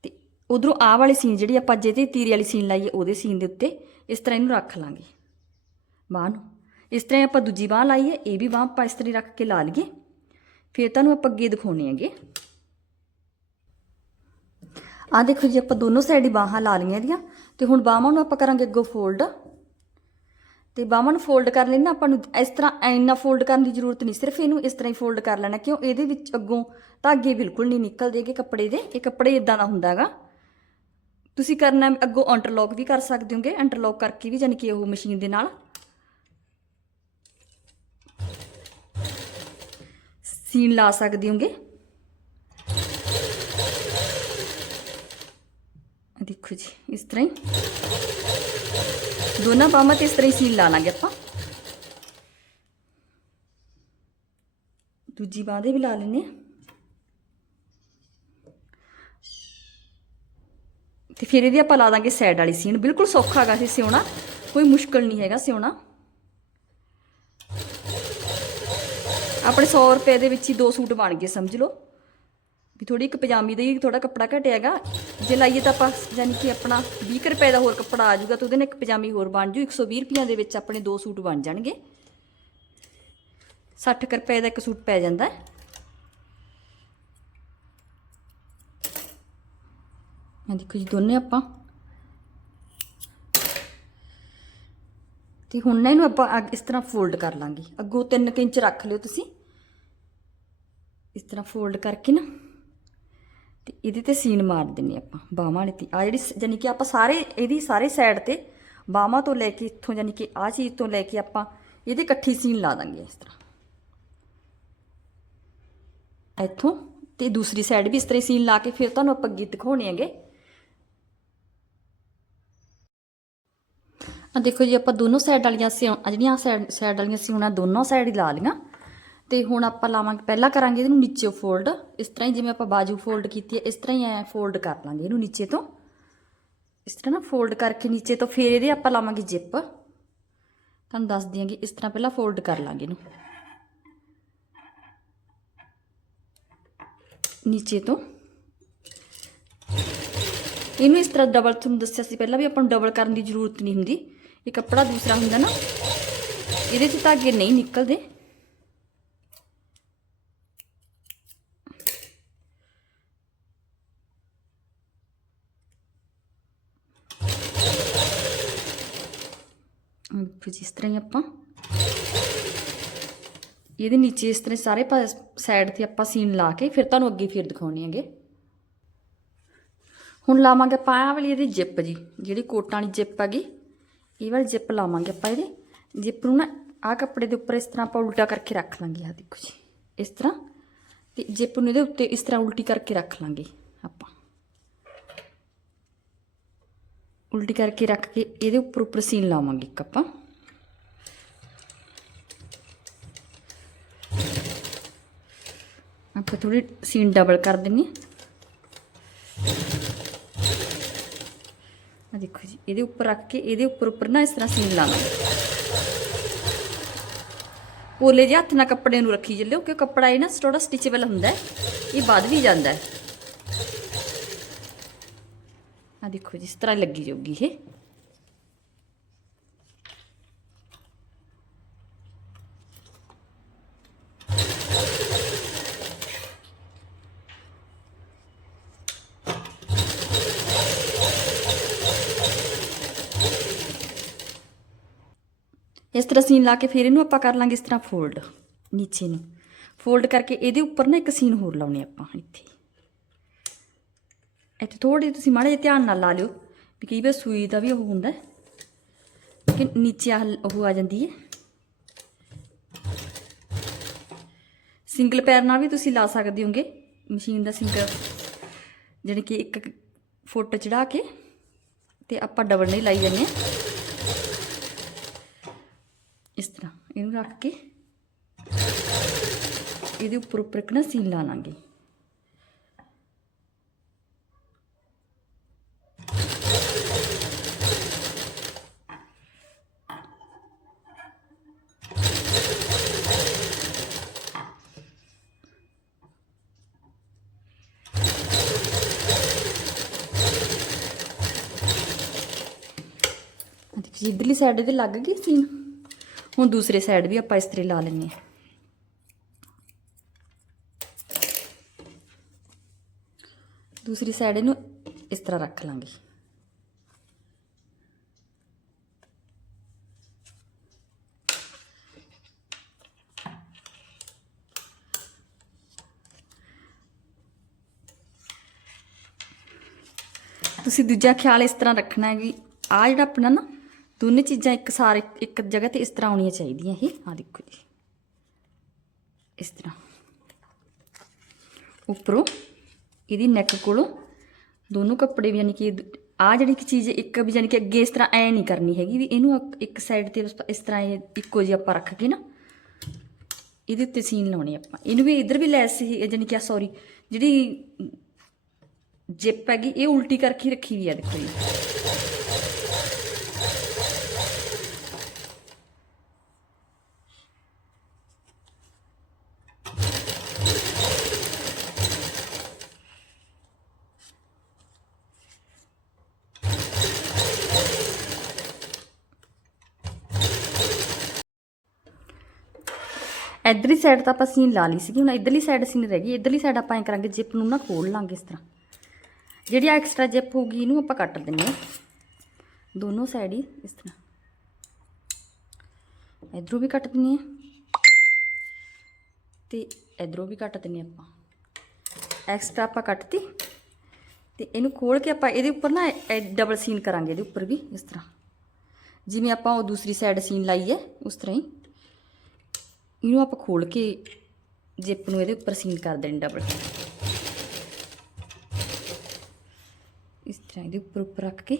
ਤੇ ਉਧਰੋਂ ਆਹ ਵਾਲੀ ਸੀਨ ਜਿਹੜੀ ਆਪਾਂ ਜਿਹਦੇ ਤੀਰੇ ਵਾਲੀ ਸੀਨ ਲਾਈਏ ਉਹਦੇ ਸੀਨ ਦੇ ਉੱਤੇ ਇਸ ਤਰ੍ਹਾਂ ਇਹਨੂੰ ਰੱਖ ਲਾਂਗੇ। ਬਾਂਹ ਨੂੰ। ਇਸ ਤਰ੍ਹਾਂ ਹੀ ਆਪਾਂ ਦੂਜੀ ਬਾਂਹ ਲਾਈਏ ਇਹ ਵੀ ਬਾਂਹ ਆਪਾਂ ਇਸ ਤਰ੍ਹਾਂ ਹੀ ਰੱਖ ਕੇ ਲਾ ਲਈਏ। ਫਿਰ ਤੁਹਾਨੂੰ ਆਪਾਂ ਅੱਗੇ ਦਿਖਾਉਣੇ ਹੈਗੇ। ਆ ਦੇਖੋ ਜੀ, ਆਪਾਂ ਦੋਨੋਂ ਸਾਈਡ ਹੀ ਬਾਹਾਂ ਲਾ ਲਈਆਂ ਇਹਦੀਆਂ, ਤੇ ਹੁਣ ਬਾਹਾਂ ਨੂੰ ਆਪਾਂ ਕਰਾਂਗੇ ਅੱਗੋਂ ਫੋਲਡ ਤੇ ਬਾਹਾਂ ਨੂੰ ਫੋਲਡ ਕਰ ਲੈਣਾ ਆਪਾਂ ਨੂੰ ਇਸ ਤਰ੍ਹਾਂ ਇੰਨਾ ਫੋਲਡ ਕਰਨ ਦੀ ਜ਼ਰੂਰਤ ਨਹੀਂ, ਸਿਰਫ ਇਹਨੂੰ ਇਸ ਤਰ੍ਹਾਂ ਹੀ ਫੋਲਡ ਕਰ ਲੈਣਾ, ਕਿਉਂ ਇਹਦੇ ਵਿੱਚ ਅੱਗੋਂ ਧਾਗੇ ਬਿਲਕੁਲ ਨਹੀਂ ਨਿਕਲਦੇਗੇ ਕੱਪੜੇ ਦੇ, ਇਹ ਕੱਪੜੇ ਇਦਾਂ ਦਾ ਹੁੰਦਾ ਹੈਗਾ। ਤੁਸੀਂ ਕਰਨਾ, ਅੱਗੋਂ ਇੰਟਰਲੌਕ ਵੀ ਕਰ ਸਕਦੇ ਹੋਗੇ ਇੰਟਰਲੌਕ ਕਰਕੇ ਵੀ ਯਾਨੀ ਕਿ ਉਹ ਮਸ਼ੀਨ ਦੇ ਨਾਲ। ਸੀਨ ਲਾ ਸਕਦੇ ਹੋਗੇ। ਦੇਖੋ ਜੀ, ਇਸ ਤਰ੍ਹਾਂ ਹੀ। ਦੋਨਾਂ ਬਾਹਾਂ ਤੇ ਇਸ ਤਰ੍ਹਾਂ ਹੀ ਸੀਨ ਲਾ ਲਾਂਗੇ ਆਪਾਂ। ਦੂਜੀ ਬਾਹ ਦੇ ਵੀ ਲਾ ਲੈਨੇ ਆ ਤੇ ਫਿਰ ਇਹਦੀ ਆਪਾਂ ਲਾ ਦਾਂਗੇ ਸਾਈਡ ਵਾਲੀ ਸੀਨ। ਬਿਲਕੁਲ ਸੌਖਾ ਹੈਗਾ ਸੀ ਸਿਉਣਾ। ਕੋਈ ਮੁਸ਼ਕਲ ਨਹੀਂ ਹੈਗਾ ਸਿਉਣਾ। ਆਪਣੇ 100 ਰੁਪਏ ਦੇ ਵਿੱਚ ਹੀ ਦੋ ਸੂਟ ਬਣ ਗਏ, ਸਮਝ ਲਓ। ਵੀ ਥੋੜੀ ਇੱਕ ਪਜਾਮੀ ਦਾ ਹੀ ਥੋੜਾ ਕੱਪੜਾ ਘਟਿਆਗਾ ਜੇ ਲਾਈਏ ਤਾਂ ਆਪਾਂ ਯਾਨੀ ਕਿ ਆਪਣਾ 20 ਰੁਪਏ ਦਾ ਹੋਰ ਕੱਪੜਾ ਆ ਜਾਊਗਾ ਤਾਂ ਉਹਦੇ ਨਾਲ ਇੱਕ ਪਜਾਮੀ ਹੋਰ ਬਣ ਜੂ 120 ਰੁਪਈਆਂ ਦੇ ਵਿੱਚ ਆਪਣੇ ਦੋ ਸੂਟ ਬਣ ਜਾਣਗੇ। 60 ਕੁ ਰੁਪਏ ਦਾ ਇੱਕ ਸੂਟ ਪੈ ਜਾਂਦਾ। ਹੈ ਦੇਖੋ ਜੀ ਦੋਨੇ ਆਪਾਂ। ਤੇ ਹੁਣ ਨਾ ਇਹਨੂੰ ਆਪਾਂ ਅੱਗ- ਇਸ ਤਰ੍ਹਾਂ ਫੋਲਡ ਕਰ ਲਾਂਗੇ। ਅੱਗੋਂ 3 ਇੰਚ ਰੱਖ ਲਿਓ ਤੁਸੀਂ। ਇਸ ਤਰ੍ਹਾਂ ਫੋਲਡ ਕਰਕੇ ਨਾ। ਤੇ ਇਹਦੇ ਤੇ ਸੀਨ ਮਾਰ ਦਿੰਨੀ ਆਪਾਂ ਬਾਹਾਂ ਵਾਲੀ ਤੇ ਆ ਜਿਹੜੀ ਸ- ਕਿ ਆਪਾਂ ਸਾਰੇ, ਇਹਦੀ ਸਾਰੇ ਸਾਈਡ ਤੇ ਬਾਹਾਂ ਤੋਂ ਲੈ ਕੇ ਇੱਥੋਂ ਜਾਨੀ ਕਿ ਆ ਚੀਜ਼ ਤੋਂ ਲੈ ਕੇ ਆਪਾਂ ਇਹਦੇ ਇਕੱਠੀ ਸੀਨ ਲਾ ਦਾਂਗੇ ਇਸ ਤਰ੍ਹਾਂ। ਇੱਥੋਂ ਤੇ ਦੂਸਰੀ ਸਾਈਡ ਵੀ ਇਸ ਤਰ੍ਹਾਂ ਸੀਨ ਲਾ ਕੇ ਫਿਰ ਤੁਹਾਨੂੰ ਆਪਾਂ ਅੱਗੇ ਦਿਖਾਉਣੇ ਹੈਗੇ। ਆ ਦੇਖੋ ਜੀ, ਆਪਾਂ ਦੋਨੋਂ ਸਾਈਡ ਵਾਲੀਆਂ ਸਿਉ ਜਿਹੜੀਆਂ ਸਾਈਡ ਸਾਈਡ ਵਾਲੀਆਂ ਸਿਉਣਾ ਦੋਨੋਂ ਸਾਈਡ ਹੀ ਲਾ ਲਈਆਂ। ਤੇ ਹੁਣ ਆਪਾਂ ਲਾਵਾਂਗੇ, ਪਹਿਲਾਂ ਕਰਾਂਗੇ ਇਹਨੂੰ ਨੀਚੇ ਫੋਲਡ ਇਸ ਤਰ੍ਹਾਂ ਹੀ ਜਿਵੇਂ ਆਪਾਂ ਬਾਜੂ ਫੋਲਡ ਕੀਤੀ ਹੈ, ਇਸ ਤਰ੍ਹਾਂ ਹੀ ਐ ਫੋਲਡ ਕਰ ਲਾਂਗੇ ਇਹਨੂੰ ਨੀਚੇ ਤੋਂ। ਇਸ ਤਰ੍ਹਾਂ ਨਾ ਫੋਲਡ ਕਰਕੇ ਨੀਚੇ ਤੋਂ ਫਿਰ ਇਹਦੇ ਆਪਾਂ ਲਾਵਾਂਗੇ ਜਿੱਪ ਤੁਹਾਨੂੰ ਦੱਸ ਦਿਆਂਗੇ, ਇਸ ਤਰ੍ਹਾਂ ਪਹਿਲਾਂ ਫੋਲਡ ਕਰ ਲਾਂਗੇ ਇਹਨੂੰ। ਨੀਚੇ ਤੋਂ। ਇਹਨੂੰ ਇਸ ਤਰ੍ਹਾਂ ਡਬਲ ਤੁਹਾਨੂੰ ਦੱਸਿਆ ਸੀ ਪਹਿਲਾਂ ਵੀ ਆਪਾਂ ਨੂੰ ਡਬਲ ਕਰਨ ਦੀ ਜ਼ਰੂਰਤ ਨਹੀਂ ਹੁੰਦੀ। ਇਹ ਕੱਪੜਾ ਦੂਸਰਾ ਹੁੰਦਾ ਨਾ, ਇਹਦੇ 'ਚ ਧਾਗੇ ਨਹੀਂ ਨਿਕਲਦੇ। ਫਿਰ ਜਿਸ ਤਰ੍ਹਾਂ ਹੀ ਆਪਾਂ। ਇਹਦੇ ਨੀਚੇ ਇਸ ਤਰ੍ਹਾਂ ਸਾਰੇ ਸਾਈਡ ਤੇ ਆਪਾਂ ਸੀਨ ਲਾ ਕੇ ਫਿਰ ਤੁਹਾਨੂੰ ਅੱਗੇ ਫਿਰ ਦਿਖਾਉਣੇ ਹੈਗੇ। ਹੁਣ ਲਾਵਾਂਗੇ ਆਪਾਂ ਆਹ ਵਾਲੀ ਇਹਦੀ ਜਿੱਪ ਜੀ, ਜਿਹੜੀ ਕੋਟਾਂ ਵਾਲੀ ਜਿੱਪ ਹੈਗੀ, ਇਹ ਵਾਲੀ ਜਿੱਪ ਲਾਵਾਂਗੇ ਆਪਾਂ ਇਹਦੇ। ਜਿੱਪ ਨੂੰ ਨਾ ਆਹ ਕੱਪੜੇ ਦੇ ਉੱਪਰ ਇਸ ਤਰ੍ਹਾਂ ਆਪਾਂ ਉਲਟਾ ਕਰਕੇ ਰੱਖ ਲਾਂਗੇ, ਆਹ ਦੇਖੋ ਜੀ, ਇਸ ਤਰ੍ਹਾਂ। ਤੇ ਜਿੱਪ ਨੂੰ ਇਹਦੇ ਉੱਤੇ ਇਸ ਤਰ੍ਹਾਂ ਉਲਟੀ ਕਰਕੇ ਰੱਖ ਲਾਂਗੇ ਆਪਾਂ। ਉਲਟੀ ਕਰਕੇ ਰੱਖ ਕੇ ਇਹਦੇ ਉੱਪਰ ਉੱਪਰ ਸੀਨ ਲਾਵਾਂਗੇ ਇੱਕ ਆਪਾਂ। ਫਿਰ ਥੋੜੀ ਸੀਨ ਡਬਲ ਕਰ ਦਿੰਨੀ ਆ। ਦੇਖੋ ਜੀ, ਇਹਦੇ ਉੱਪਰ ਰੱਖ ਕੇ, ਇਹਦੇ ਉੱਪਰ ਉੱਪਰ ਨਾ ਇਸ ਤਰ੍ਹਾਂ ਸੀਨ ਲਾ ਲਾਂਗੇ ਪੋਲੇ ਜਿਹੇ ਹੱਥ ਨਾਲ ਕੱਪੜੇ ਨੂੰ ਰੱਖੀ ਜੱਲਿਓ ਕਿ ਕੱਪੜਾ ਇਹ ਨਾ ਥੋੜਾ ਸਟਿਚੇਬਲ ਹੁੰਦਾ ਹੈ, ਇਹ ਵੱਧ ਵੀ ਜਾਂਦਾ ਹੈ। ਆ ਦੇਖੋ ਜੀ, ਇਸ ਤਰ੍ਹਾਂ ਲੱਗੀ ਜਾਊਗੀ ਇਹ। ਇਸ ਤਰ੍ਹਾਂ ਸੀਨ ਲਾ ਕੇ ਫਿਰ ਇਹਨੂੰ ਆਪਾਂ ਕਰ ਲਾਂਗੇ ਇਸ ਤਰ੍ਹਾਂ ਫੋਲਡ ਨੀਚੇ ਨੂੰ। ਫੋਲਡ ਕਰਕੇ ਇਹਦੇ ਉੱਪਰ ਨਾ ਇੱਕ ਸੀਨ ਹੋਰ ਲਾਉਣੇ ਆਪਾਂ ਇੱਥੇ। ਇੱਥੇ ਥੋੜੀ ਤੁਸੀਂ ਮਾੜਾ ਜਿਹਾ ਧਿਆਨ ਨਾਲ ਲਾ ਲਿਓ ਵੀ ਕਈ ਵਾਰ ਸੂਈ ਦਾ ਵੀ ਉਹ ਹੁੰਦਾ ਹੈ। ਕਿ ਨੀਚੇ ਆ ਉਹ ਆ ਜਾਂਦੀ ਹੈ। ਸਿੰਗਲ ਪੈਰ ਨਾਲ ਵੀ ਤੁਸੀਂ ਲਾ ਸਕਦੇ ਹੋਗੇ। ਮਸ਼ੀਨ ਦਾ ਸਿੰਗਲ ਜਾਣੀ ਕਿ ਇੱਕ ਫੁੱਟ ਚੜਾ ਕੇ ਤੇ ਆਪਾਂ ਡਬਲ ਨਹੀਂ ਲਾਈ ਜਾਂਦੇ। ਹਾਂ ਇਸ ਤਰ੍ਹਾਂ, ਇਹਨੂੰ ਰੱਖ ਕੇ ਇਹਦੇ ਉੱਪਰ ਉੱਪਰ ਇੱਕ ਨਾ ਸੀਨ ਲਾ ਲਾਂਗੇ। ਆਹ ਇਧਰਲੀ ਸਾਈਡ ਤੇ ਲੱਗ ਗਈ ਸੀਨ? ਹੁਣ ਦੂਸਰੇ ਸਾਈਡ ਵੀ ਆਪਾਂ ਇਸ ਤਰ੍ਹਾਂ ਲਾ ਲੈਂਦੇ ਹਾਂ। ਦੂਸਰੀ ਸਾਈਡ ਇਹਨੂੰ ਇਸ ਤਰ੍ਹਾਂ ਰੱਖ ਲਾਂਗੇ। ਤੁਸੀਂ ਦੂਜਾ ਖਿਆਲ ਇਸ ਤਰ੍ਹਾਂ ਰੱਖਣਾ ਹੈ ਕਿ ਆ ਜਿਹੜਾ ਆਪਣਾ ਨਾ ਦੋਨੇ ਚੀਜ਼ਾਂ ਇੱਕ ਸਾਰ, ਇੱਕ ਜਗ੍ਹਾ ਤੇ ਇਸ ਤਰ੍ਹਾਂ ਆਉਣੀਆਂ ਚਾਹੀਦੀਆਂ ਇਹ ਆ ਦੇਖੋ ਜੀ। ਇਸ ਤਰ੍ਹਾਂ। ਉੱਪਰੋਂ ਇਹਦੀ ਨੈਕ ਕੋਲੋਂ ਦੋਨੋਂ ਕੱਪੜੇ ਵੀ ਯਾਨੀ ਕਿ ਆ ਜਿਹੜੀ ਕਿ ਚੀਜ਼, ਇੱਕ ਵੀ ਯਾਨੀ ਕਿ ਅੱਗੇ ਇਸ ਤਰ੍ਹਾਂ ਐ ਨਹੀਂ ਕਰਨੀ ਹੈਗੀ ਵੀ ਇਹਨੂੰ ਇੱਕ- ਇੱਕ ਸਾਈਡ ਤੇ ਬਸ ਇਸ ਤਰ੍ਹਾਂ ਇਹ ਇੱਕੋ ਜਿਹੀ ਆਪਾਂ ਰੱਖ ਕੇ ਨਾ, ਇਹਦੇ ਉੱਤੇ ਸੀਨ ਲਾਉਣੀ ਆਪਾਂ। ਇਹਨੂੰ ਵੀ ਇਧਰ ਵੀ ਲੈਸ ਹੀ ਯਾਨੀ ਕਿ ਸੌਰੀ ਜਿਹੜੀ ਜਿਪ ਹੈਗੀ, ਇਹ ਉਲਟੀ ਕਰਕੇ ਰੱਖੀ ਵੀ ਆ, ਦੇਖੋ ਜੀ। ਇਧਰਲੀ ਸਾਈਡ ਤਾਂ ਆਪਾਂ ਸੀਨ ਲਾ ਲਈ ਸੀਗੀ, ਹੁਣ ਇਧਰਲੀ ਸਾਈਡ ਸੀਨ ਰਹਿ ਗਈ, ਇਧਰਲੀ ਸਾਈਡ ਆਪਾਂ ਐ ਕਰਾਂਗੇ ਜਿਪ ਨੂੰ ਨਾ ਖੋਲ ਲਾਂਗੇ ਇਸ ਤਰ੍ਹਾਂ। ਜਿਹੜੀ ਐਕਸਟਰਾ ਜਿਪ ਹੋਊਗੀ, ਇਹਨੂੰ ਆਪਾਂ ਕੱਟ ਦਿੰਨੇ ਆ ਦੋਨੋਂ ਸਾਈਡ ਹੀ ਇਸ ਤਰ੍ਹਾਂ। ਇਧਰੋਂ ਵੀ ਕੱਟ ਦਿੰਨੇ ਆ ਤੇ ਇਧਰੋਂ ਵੀ ਕੱਟ ਦਿੰਨੇ ਆਪਾਂ। ਐਕਸਟਰਾ ਆਪਾਂ ਕੱਟਤੀ। ਤੇ ਇਹਨੂੰ ਖੋਲ ਕੇ ਆਪਾਂ ਇਹਦੇ ਉੱਪਰ ਨਾ ਡਬਲ ਸੀਨ ਕਰਾਂਗੇ, ਇਹਦੇ ਉੱਪਰ ਵੀ ਇਸ ਤਰ੍ਹਾਂ। ਜਿਵੇਂ ਆਪਾਂ ਉਹ ਦੂਸਰੀ ਸਾਈਡ ਸੀਨ ਲਾਈ ਹੈ, ਉਸ ਤਰ੍ਹਾਂ ਹੀ। ਇਹਨੂੰ ਆਪਾਂ ਖੋਲ ਕੇ ਜਿਪ ਨੂੰ ਇਹਦੇ ਉੱਪਰ ਸੀਨ ਕਰ ਦੇਣੀ ਡਬਲ ਇਸ ਤਰ੍ਹਾਂ ਇਹਦੇ ਉੱਪਰ ਉੱਪਰ ਰੱਖ ਕੇ।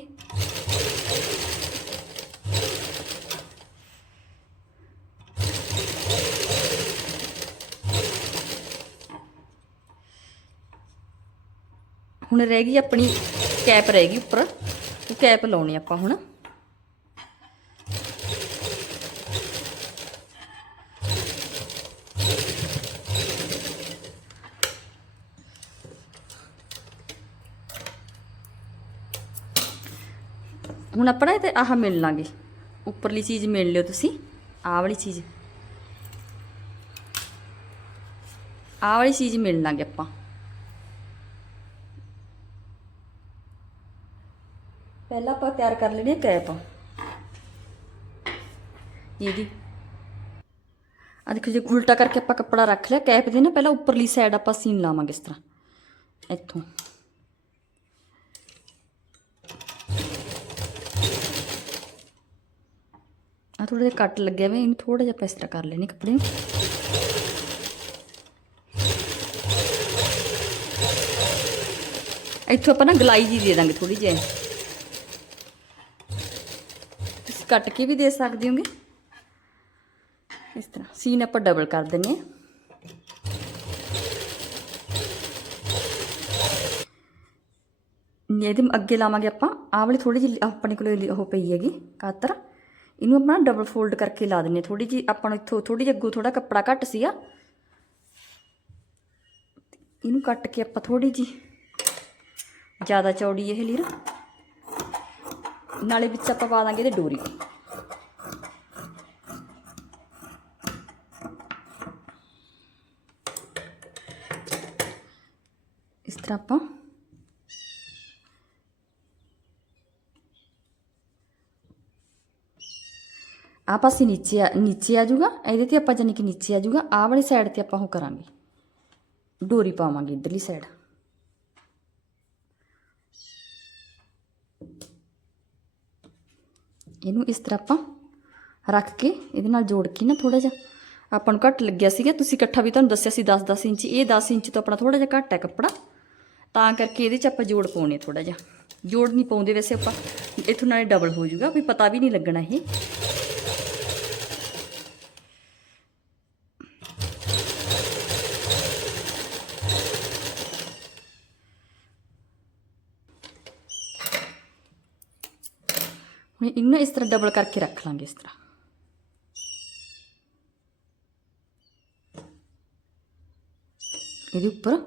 ਹੁਣ ਰਹਿ ਗਈ ਆਪਣੀ ਕੈਪ ਰਹਿ ਗਈ ਉੱਪਰ। ਉਹ ਕੈਪ ਲਾਉਣੀ ਆਪਾਂ ਹੁਣ। ਹੁਣ ਆਪਾਂ ਨਾ ਇਹ ਤੇ ਆਹ ਮਿਲ ਲਾਂਗੇ। ਉੱਪਰਲੀ ਚੀਜ਼ ਮਿਲ ਲਿਓ ਤੁਸੀਂ। ਆਹ ਵਾਲੀ ਚੀਜ਼। ਆਹ ਵਾਲੀ ਚੀਜ਼ ਮਿਲ ਲਾਂਗੇ ਆਪਾਂ। ਪਹਿਲਾਂ ਆਪਾਂ ਤਿਆਰ ਕਰ ਲੈਣੀ ਹੈ ਕੈਪ। ਇਹਦੀ ਆ ਦੇਖੋ ਜੇ ਉਲਟਾ ਕਰਕੇ ਆਪਾਂ ਕੱਪੜਾ ਰੱਖ ਲਿਆ, ਕੈਪ ਦੇ ਨਾ ਪਹਿਲਾਂ ਉੱਪਰਲੀ ਸਾਈਡ ਆਪਾਂ ਸੀਨ ਲਾਵਾਂਗੇ ਇਸ ਤਰ੍ਹਾਂ। ਇੱਥੋਂ। ਆ ਥੋੜਾ ਜਿਹਾ ਕੱਟ ਲੱਗਿਆ ਵੇ, ਇਹਨੂੰ ਥੋੜਾ ਜਿਹਾ ਆਪਾਂ ਇਸ ਤਰ੍ਹਾਂ ਕਰ ਲੈਣੇ ਕੱਪੜੇ ਨੂੰ। ਇੱਥੋਂ ਆਪਾਂ ਨਾ ਗਲਾਈ ਜੀ ਦੇ ਦਾਂਗੇ ਥੋੜੀ ਜਿਹੀ। ਤੁਸੀਂ ਕੱਟ ਕੇ ਵੀ ਦੇ ਸਕਦੇ ਹੋਗੇ। ਇਸ ਤਰ੍ਹਾਂ, ਸੀਨ ਆਪਾਂ ਡਬਲ ਕਰ ਦਿੰਨੇ ਆ ਇਹਦੇ ਅੱਗੇ ਲਾਵਾਂਗੇ ਆਪਾਂ। ਆਹ ਵਾਲੀ ਥੋੜੀ ਜਿਹੀ ਆਪਣੇ ਕੋਲ ਉਹ ਪਈ ਹੈਗੀ, ਕਾਤਰ। ਇਹਨੂੰ ਆਪਣਾ ਡਬਲ ਫੋਲਡ ਕਰਕੇ ਲਾ ਦਿੰਨੇ ਥੋੜੀ ਜਿਹੀ ਆਪਾਂ ਨੂੰ ਇੱਥੋਂ ਥੋੜੀ ਜਿਹੀ ਅੱਗੋਂ ਥੋੜਾ ਕੱਪੜਾ ਘੱਟ ਸੀਗਾ। ਇਹਨੂੰ ਕੱਟ ਕੇ ਆਪਾਂ ਥੋੜੀ ਜੀ ਜ਼ਿਆਦਾ ਚੌੜੀ ਇਹ ਲੀਰ ਨਾਲੇ ਵਿੱਚ ਆਪਾਂ ਪਾ ਦਾਂਗੇ ਇਹਦੇ ਡੋਰੀ। ਇਸ ਤਰ੍ਹਾਂ ਆਪਾਂ ਆ ਪਾਸੇ ਨੀਚੇ ਆ ਨੀਚੇ ਆ ਜਾਊਗਾ ਇਹਦੇ ਤੇ ਆਪਾਂ ਜਾਨੀ ਕਿ ਨੀਚੇ ਆ ਜਾਊਗਾ ਆਹ ਵਾਲੀ ਸਾਈਡ ਤੇ ਆਪਾਂ ਉਹ ਕਰਾਂਗੇ ਡੋਰੀ ਪਾਵਾਂਗੇ ਇਧਰਲੀ ਸਾਈਡ ਇਹਨੂੰ ਇਸ ਤਰ੍ਹਾਂ ਆਪਾਂ ਰੱਖ ਕੇ ਇਹਦੇ ਨਾਲ ਜੋੜ ਕੇ ਨਾ ਥੋੜਾ ਜਿਹਾ ਆਪਾਂ ਨੂੰ ਘੱਟ ਲੱਗਿਆ ਸੀਗਾ ਤੁਸੀਂ ਇਕੱਠਾ ਵੀ ਤੁਹਾਨੂੰ ਦੱਸਿਆ ਸੀ 10-10 ਇੰਚ ਇਹ 10 ਇੰਚ ਤੋਂ ਆਪਣਾ ਥੋੜਾ ਜਿਹਾ ਘੱਟ ਹੈ ਕੱਪੜਾ ਤਾਂ ਕਰਕੇ ਇਹਦੇ 'ਚ ਆਪਾਂ ਜੋੜ ਪਾਉਣੇ ਥੋੜਾ ਜਿਹਾ ਜੋੜ ਨਹੀਂ ਪਾਉਂਦੇ ਵੈਸੇ ਆਪਾਂ ਇਥੋਂ ਨਾਲੇ ਡਬਲ ਹੋ ਜਾਊਗਾ ਕੋਈ ਪਤਾ ਵੀ ਨਹੀਂ ਲੱਗਣਾ ਇਹ ਹੁਣ ਇਹਨੂੰ ਇਸ ਤਰ੍ਹਾਂ ਡਬਲ ਕਰਕੇ ਰੱਖ ਲਾਂਗੇ ਇਸ ਤਰ੍ਹਾਂ। ਇਹਦੇ ਉੱਪਰ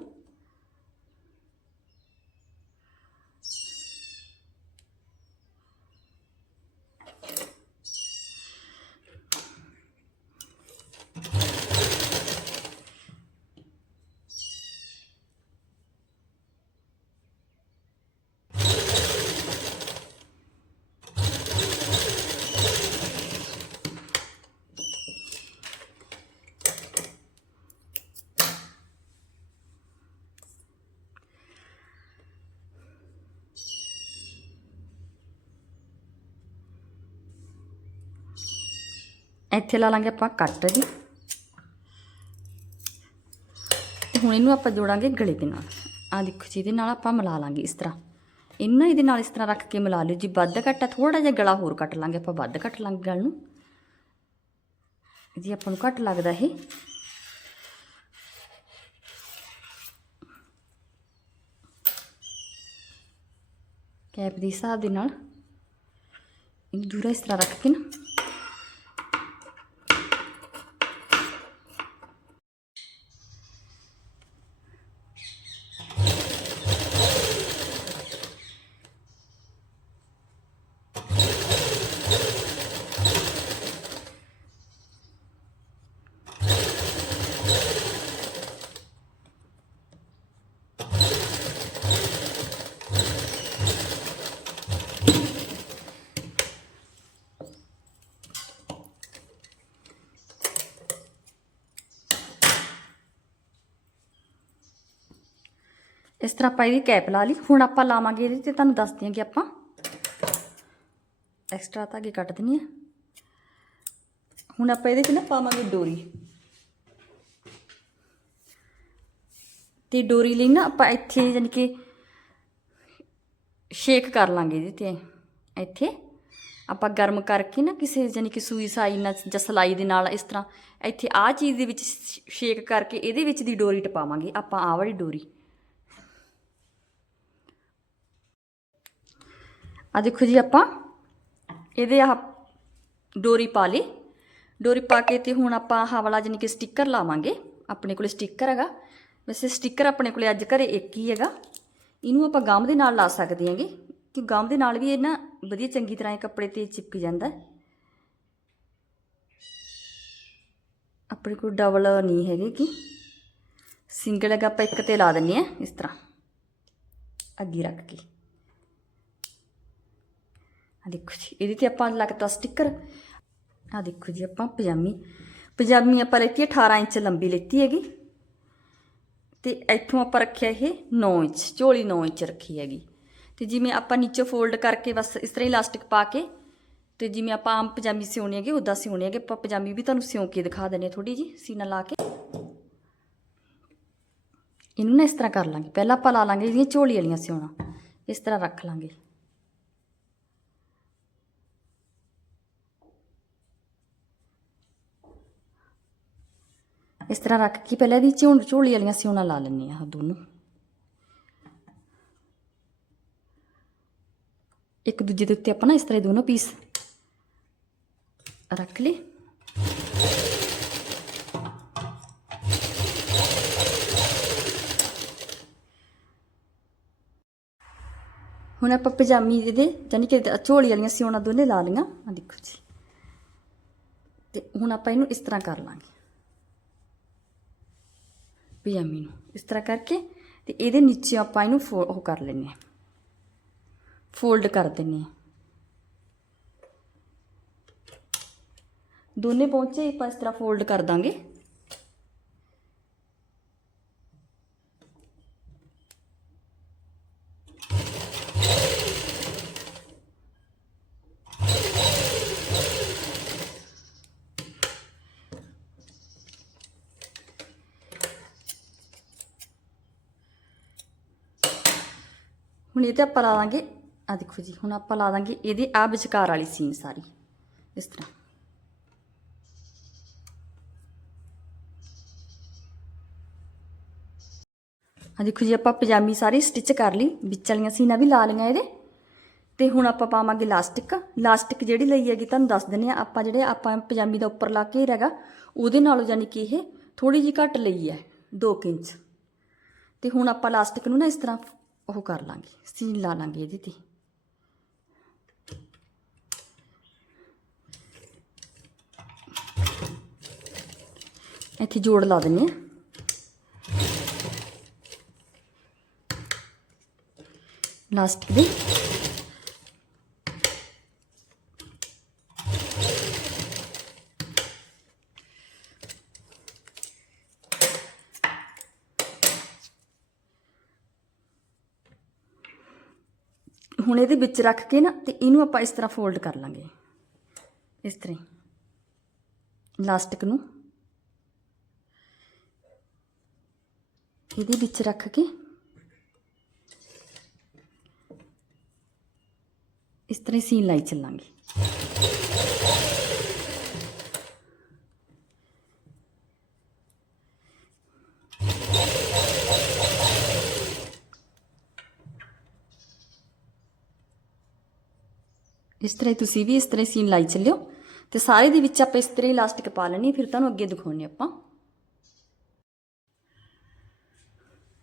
ਇੱਥੇ ਲਾ ਲਾਂਗੇ ਆਪਾਂ ਕੱਟ ਦੀ। ਤੇ ਹੁਣ ਇਹਨੂੰ ਆਪਾਂ ਜੋੜਾਂਗੇ ਗਲੇ ਦੇ ਨਾਲ। ਆ ਦੇਖੋ ਜੀ, ਇਹਦੇ ਨਾਲ ਆਪਾਂ ਮਿਲਾ ਲਾਂਗੇ ਇਸ ਤਰ੍ਹਾਂ। ਇਹਨੂੰ ਨਾ ਇਹਦੇ ਨਾਲ ਇਸ ਤਰ੍ਹਾਂ ਰੱਖ ਕੇ ਮਿਲਾ ਲਿਓ ਜੀ। ਵੱਧ ਘੱਟ ਆ ਥੋੜਾ ਜਿਹਾ ਗਲਾ ਹੋਰ ਕੱਟ ਲਾਂਗੇ ਆਪਾਂ, ਵੱਧ ਕੱਟ ਲਾਂਗੇ ਗਲ ਨੂੰ। ਜੀ ਆਪਾਂ ਨੂੰ ਘੱਟ ਲੱਗਦਾ ਇਹ। ਕੈਪ ਦੇ ਹਿਸਾਬ ਦੇ ਨਾਲ ਇਹਨੂੰ ਦੂਰਾ ਇਸ ਤਰ੍ਹਾਂ ਰੱਖ ਕੇ ਨਾ। ਇਸ ਤਰ੍ਹਾਂ ਆਪਾਂ ਇਹਦੀ ਕੈਪ ਲਾ ਲਈ। ਹੁਣ ਆਪਾਂ ਲਾਵਾਂਗੇ ਇਹਦੇ ਤੇ, ਤੁਹਾਨੂੰ ਦੱਸਦੀ ਹਾਂ ਕਿ ਆਪਾਂ ਐਕਸਟਰਾ ਧਾਗੇ ਕੱਟ ਦਿੰਨੀ ਆ। ਹੁਣ ਆਪਾਂ ਇਹਦੇ 'ਚ ਨਾ ਪਾਵਾਂਗੇ ਡੋਰੀ। ਤੇ ਡੋਰੀ ਲਈ ਨਾ ਆਪਾਂ ਇੱਥੇ ਯਾਨੀ ਕਿ ਸ਼ੇਕ ਕਰ ਲਾਂਗੇ ਇਹਦੇ ਤੇ। ਇੱਥੇ ਆਪਾਂ ਗਰਮ ਕਰਕੇ ਨਾ ਕਿਸੇ ਯਾਨੀ ਕਿ ਸੂਈ ਸਾਈ ਨਾਲ ਜਾਂ ਸਲਾਈ ਦੇ ਨਾਲ ਇਸ ਤਰ੍ਹਾਂ ਇੱਥੇ ਆਹ ਚੀਜ਼ ਦੇ ਵਿੱਚ ਸ਼ੇਕ ਕਰਕੇ ਇਹਦੇ ਵਿੱਚ ਦੀ ਡੋਰੀ ਟਪਾਵਾਂਗੇ। ਆਪਾਂ ਆਹ ਵਾਲੀ ਡੋਰੀ। ਆ ਦੇਖੋ ਜੀ ਆਪਾਂ। ਇਹਦੇ ਆਹ ਡੋਰੀ ਪਾ ਲਈ। ਡੋਰੀ ਪਾ ਕੇ ਤੇ ਹੁਣ ਆਪਾਂ ਆਹ ਵਾਲਾ ਜਾਨੀ ਕਿ ਸਟicker ਲਾਵਾਂਗੇ। ਆਪਣੇ ਕੋਲੇ ਸਟicker ਹੈਗਾ। ਵੈਸੇ ਸਟicker ਆਪਣੇ ਕੋਲੇ ਅੱਜ ਘਰੇ ਇੱਕ ਹੀ ਹੈਗਾ। ਇਹਨੂੰ ਆਪਾਂ ਗਮ ਦੇ ਨਾਲ ਲਾ ਸਕਦੇ ਹਾਂਗੇ। ਕਿ ਗਮ ਦੇ ਨਾਲ ਵੀ ਇਹ ਨਾ ਵਧੀਆ ਚੰਗੀ ਤਰ੍ਹਾਂ ਇਹ ਕੱਪੜੇ ਤੇ ਚਿਪਕ ਜਾਂਦਾ ਆਪਣੇ ਕੋਲ ਡਬਲ ਨਹੀਂ ਹੈਗੇ ਕਿ। ਸਿੰਗਲ ਹੈਗਾ ਆਪਾਂ ਇੱਕ ਤੇ ਲਾ ਦਿੰਨੇ ਆ ਇਸ ਤਰ੍ਹਾਂ। ਅੱਗੇ ਰੱਖ ਕੇ। ਆ ਦੇਖੋ ਜੀ, ਇਹਦੇ ਤੇ ਆਪਾਂ ਲੱਗਦਾ ਸਟicker ਆ ਦੇਖੋ ਜੀ, ਆਪਾਂ ਪਜਾਮੀ। ਪਜਾਮੀ ਆਪਾਂ ਲੈਤੀ ਹੈ 18 ਇੰਚ ਲੰਬੀ ਲੈਤੀ ਹੈਗੀ। ਤੇ ਇੱਥੋਂ ਆਪਾਂ ਰੱਖਿਆ ਇਹ 9 ਇੰਚ, ਝੋਲੀ 9 ਇੰਚ ਰੱਖੀ ਹੈਗੀ। ਤੇ ਜਿਵੇਂ ਆਪਾਂ ਨੀਚੇ ਫੋਲਡ ਕਰਕੇ ਬਸ ਇਸ ਤਰ੍ਹਾਂ ਹੀ ਇਲਾਸਟਿਕ ਪਾ ਕੇ, ਤੇ ਜਿਵੇਂ ਆਪਾਂ ਆਮ ਪਜਾਮੀ ਸਿਉਣੀ ਹੈਗੀ ਉਦਾਂ ਸਿਉਣੀ ਹੈਗੀ। ਆਪਾਂ ਪਜਾਮੀ ਵੀ ਤੁਹਾਨੂੰ ਸਿਉਂ ਕੇ ਦਿਖਾ ਦਿੰਨੇ ਥੋੜੀ ਜੀ ਸੀਨਾ ਲਾ ਕੇ। ਇਹਨੂੰ ਨਾ ਇਸ ਤਰ੍ਹਾਂ ਕਰ ਲਾਂਗੇ। ਪਹਿਲਾਂ ਆਪਾਂ ਲਾ ਲਾਂਗੇ ਜਿਹੜੀਆਂ ਝੋਲੀ ਵਾਲੀਆਂ ਸਿਉਣਾ, ਇਸ ਤਰ੍ਹਾਂ ਰੱਖ ਲਾਂਗੇ। ਇਸ ਤਰ੍ਹਾਂ ਰੱਖ ਕੇ ਪਹਿਲਾਂ ਇਹਦੀ ਝੋਲ ਝੋਲੀ ਵਾਲੀਆਂ ਸਿਉਣਾ ਲਾ ਲੈਂਦੇ ਆ ਦੋਨੋਂ। ਇੱਕ ਦੂਜੇ ਦੇ ਉੱਤੇ ਆਪਾਂ ਨਾ ਇਸ ਤਰ੍ਹਾਂ ਦੋਨੋਂ ਪੀਸ ਰੱਖ ਲਏ। ਹੁਣ ਆਪਾਂ ਪਜਾਮੀ ਦੇ ਯਾਨੀ ਕਿ ਝੋਲੀ ਵਾਲੀਆਂ ਸਿਉਣਾ ਦੋਨੇ ਲਾ ਲਈਆਂ। ਆ ਦੇਖੋ ਜੀ। ਤੇ ਹੁਣ ਆਪਾਂ ਇਹਨੂੰ ਇਸ ਤਰ੍ਹਾਂ ਕਰ ਲਾਂਗੇ। ਪਜਾਮੀ ਨੂੰ ਇਸ ਤਰ੍ਹਾਂ ਕਰਕੇ ਤੇ ਇਹਦੇ ਨੀਚੇ ਆਪਾਂ ਇਹਨੂੰ ਫੋ- ਉਹ ਕਰ ਲੈਂਦੇ ਹਾਂ। ਫੋਲਡ ਕਰ ਦਿੰਨੇ ਹਾਂ। ਦੋਨੇ ਪਹੁੰਚੇ ਆਪਾਂ ਇਸ ਤਰ੍ਹਾਂ ਫੋਲਡ ਕਰ ਦਾਂਗੇ। ਹੁਣ ਇਹ ਤੇ ਆਪਾਂ ਲਾ ਦਾਂਗੇ ਆ ਦੇਖੋ ਜੀ, ਹੁਣ ਆਪਾਂ ਲਾ ਦਾਂਗੇ ਇਹਦੇ ਆ ਵਿਚਕਾਰ ਵਾਲੀ ਸੀਨ ਸਾਰੀ, ਇਸ ਤਰ੍ਹਾਂ। ਆ ਦੇਖੋ ਜੀ, ਆਪਾਂ ਪਜਾਮੀ ਸਾਰੀ ਸਟਿਚ ਕਰ ਲਈ, ਵਿੱਚ ਵਾਲੀਆਂ ਸੀਨਾਂ ਵੀ ਲਾ ਲਈਆਂ ਇਹਦੇ। ਤੇ ਹੁਣ ਆਪਾਂ ਪਾਵਾਂਗੇ ਲਾਸਟਿਕ। ਲਾਸਟਿਕ ਜਿਹੜੀ ਲਈ ਹੈਗੀ, ਤੁਹਾਨੂੰ ਦੱਸ ਦਿੰਨੇ ਆ ਆਪਾਂ ਜਿਹੜੇ ਆਪਾਂ ਪਜਾਮੀ ਦਾ ਉੱਪਰ ਲਾ ਕੇ ਹੈਗਾ ਉਹਦੇ ਨਾਲੋਂ ਯਾਨੀ ਕਿ ਇਹ ਥੋੜੀ ਜਿਹੀ ਘੱਟ ਲਈ ਹੈ 2 ਇੰਚ। ਤੇ ਹੁਣ ਆਪਾਂ ਲਾਸਟਿਕ ਨੂੰ ਨਾ ਇਸ ਤਰ੍ਹਾਂ ਉਹ ਕਰ ਲਾਂਗੇ, ਸੀਨ ਲਾ ਲਾਂਗੇ ਇਹਦੇ ਤੇ। ਇੱਥੇ ਜੋੜ ਲਾ ਦਿੰਨੇ ਆ। ਲਾਸਟਿਕ ਦੇ ਹੁਣ ਇਹਦੇ ਵਿੱਚ ਰੱਖ ਕੇ ਨਾ ਤੇ ਇਹਨੂੰ ਆਪਾਂ ਇਸ ਤਰ੍ਹਾਂ ਫੋਲਡ ਕਰ ਲਾਂਗੇ। ਇਸ ਤਰ੍ਹਾਂ ਲਾਸਟਿਕ ਨੂੰ। ਇਹਦੇ ਵਿੱਚ ਰੱਖ ਕੇ। ਇਸ ਤਰ੍ਹਾਂ ਹੀ ਸੀਨ ਲਾਈ ਚੱਲਾਂਗੇ। ਇਸ ਤਰ੍ਹਾਂ ਹੀ ਤੁਸੀਂ ਵੀ ਇਸ ਤਰ੍ਹਾਂ ਹੀ ਸੀਨ ਲਾਈ ਚੱਲਿਓ, ਤੇ ਸਾਰੇ ਦੇ ਵਿੱਚ ਆਪਾਂ ਇਸ ਤਰ੍ਹਾਂ ਹੀ ਇਲਾਸਟਿਕ ਪਾ ਲੈਣੀ ਫਿਰ ਤੁਹਾਨੂੰ ਅੱਗੇ ਦਿਖਾਉਣੇ ਆਪਾਂ।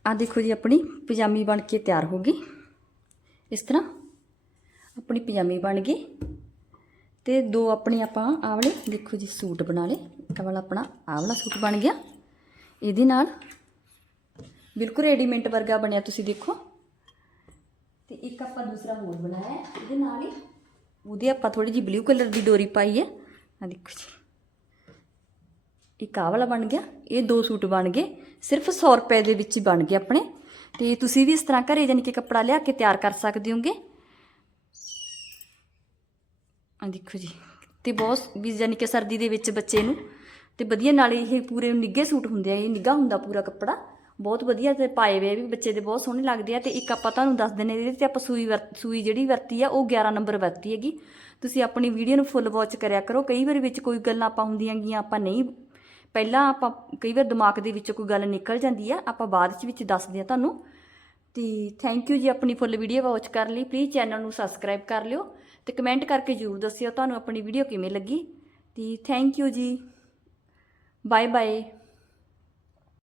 ਆ ਦੇਖੋ ਜੀ, ਆਪਣੀ ਪਜਾਮੀ ਬਣ ਕੇ ਤਿਆਰ ਹੋ ਗਈ। ਇਸ ਤਰ੍ਹਾਂ ਆਪਣੀ ਪਜਾਮੀ ਬਣ ਗਈ। ਤੇ ਦੋ ਆਪਣੇ ਆਪਾਂ ਆਵਲੇ ਦੇਖੋ ਜੀ, ਸੂਟ ਬਣਾ ਲਏ। ਇਹ ਵਾਲਾ ਆਪਣਾ ਆਵਲਾ ਸੂਟ ਬਣ ਗਿਆ। ਇਹਦੇ ਨਾਲ ਬਿਲਕੁਲ ਰੈਡੀਮੇਡ ਵਰਗਾ ਬਣਿਆ, ਤੁਸੀਂ ਦੇਖੋ। ਤੇ ਇੱਕ ਆਪਾਂ ਦੂਸਰਾ ਹੋਰ ਬਣਾਇਆ। ਇਹਦੇ ਨਾਲ ਹੀ ਉਹਦੇ ਆਪਾਂ ਥੋੜੀ ਜਿਹੀ ਬਲੂ ਕਲਰ ਦੀ ਡੋਰੀ ਪਾਈ ਹੈ। ਆ ਦੇਖੋ ਜੀ। ਇੱਕ ਆਹ ਵਾਲਾ ਬਣ ਗਿਆ, ਇਹ ਦੋ ਸੂਟ ਬਣ ਗਏ, ਸਿਰਫ 100 ਰੁਪਏ ਦੇ ਵਿੱਚ ਹੀ ਬਣ ਗਏ ਆਪਣੇ। ਤੇ ਤੁਸੀਂ ਵੀ ਇਸ ਤਰ੍ਹਾਂ ਘਰੇ ਯਾਨੀ ਕਿ ਕੱਪੜਾ ਲਿਆ ਕੇ ਤਿਆਰ ਕਰ ਸਕਦੇ ਹੋਗੇ। ਆ ਦੇਖੋ ਜੀ। ਤੇ ਬਹੁਤ ਵੀ ਯਾਨੀ ਕਿ ਸਰਦੀ ਦੇ ਵਿੱਚ ਬੱਚੇ ਨੂੰ, ਤੇ ਵਧੀਆ ਨਾਲ ਇਹ ਪੂਰੇ ਨਿੱਘੇ ਸੂਟ ਹੁੰਦੇ ਆ, ਇਹ ਨਿੱਘਾ ਹੁੰਦਾ ਪੂਰਾ ਕੱਪੜਾ। ਬਹੁਤ ਵਧੀਆ ਤੇ ਪਾਏ ਵੇ ਵੀ ਬੱਚੇ ਦੇ ਬਹੁਤ ਸੋਹਣੇ ਲੱਗਦੇ ਆ ਤੇ ਇੱਕ ਆਪਾਂ ਤੁਹਾਨੂੰ ਦੱਸ ਦਿੰਨੇ ਇਹਦੇ ਤੇ ਆਪਾਂ ਸੂਈ ਵਰ- ਸੂਈ ਜਿਹੜੀ ਵਰਤੀ ਆ ਉਹ 11 ਨੰਬਰ ਵਰਤੀ ਹੈਗੀ। ਤੁਸੀਂ ਆਪਣੀ ਵੀਡੀਓ ਨੂੰ ਫੁੱਲ ਵਾਚ ਕਰਿਆ ਕਰੋ। ਕਈ ਵਾਰ ਵਿੱਚ ਕੋਈ ਗੱਲਾਂ ਆਪਾਂ ਹੁੰਦੀਆਂ ਗੀਆਂ ਆਪਾਂ ਨਹੀਂ, ਪਹਿਲਾਂ ਆਪਾਂ ਕਈ ਵਾਰ ਦਿਮਾਗ ਦੇ ਵਿੱਚੋਂ ਕੋਈ ਗੱਲ ਨਿਕਲ ਜਾਂਦੀ ਆ, ਆਪਾਂ ਬਾਅਦ ਚ ਵਿੱਚ ਦੱਸਦੇ ਆ ਤੁਹਾਨੂੰ। ਤੇ ਥੈਂਕ ਯੂ ਜੀ ਆਪਣੀ ਫੁੱਲ ਵੀਡੀਓ ਵਾਚ ਕਰਨ ਲਈ। ਪਲੀਜ਼ ਚੈਨਲ ਨੂੰ ਸਬਸਕ੍ਰਾਈਬ ਕਰ ਲਿਓ ਤੇ ਕਮੈਂਟ ਕਰਕੇ ਜ਼ਰੂਰ ਦੱਸਿਓ ਤੁਹਾਨੂੰ ਆਪਣੀ ਵੀਡੀਓ ਕਿਵੇਂ ਲੱਗੀ। ਤੇ ਥੈਂਕ ਯੂ ਜੀ। Bye bye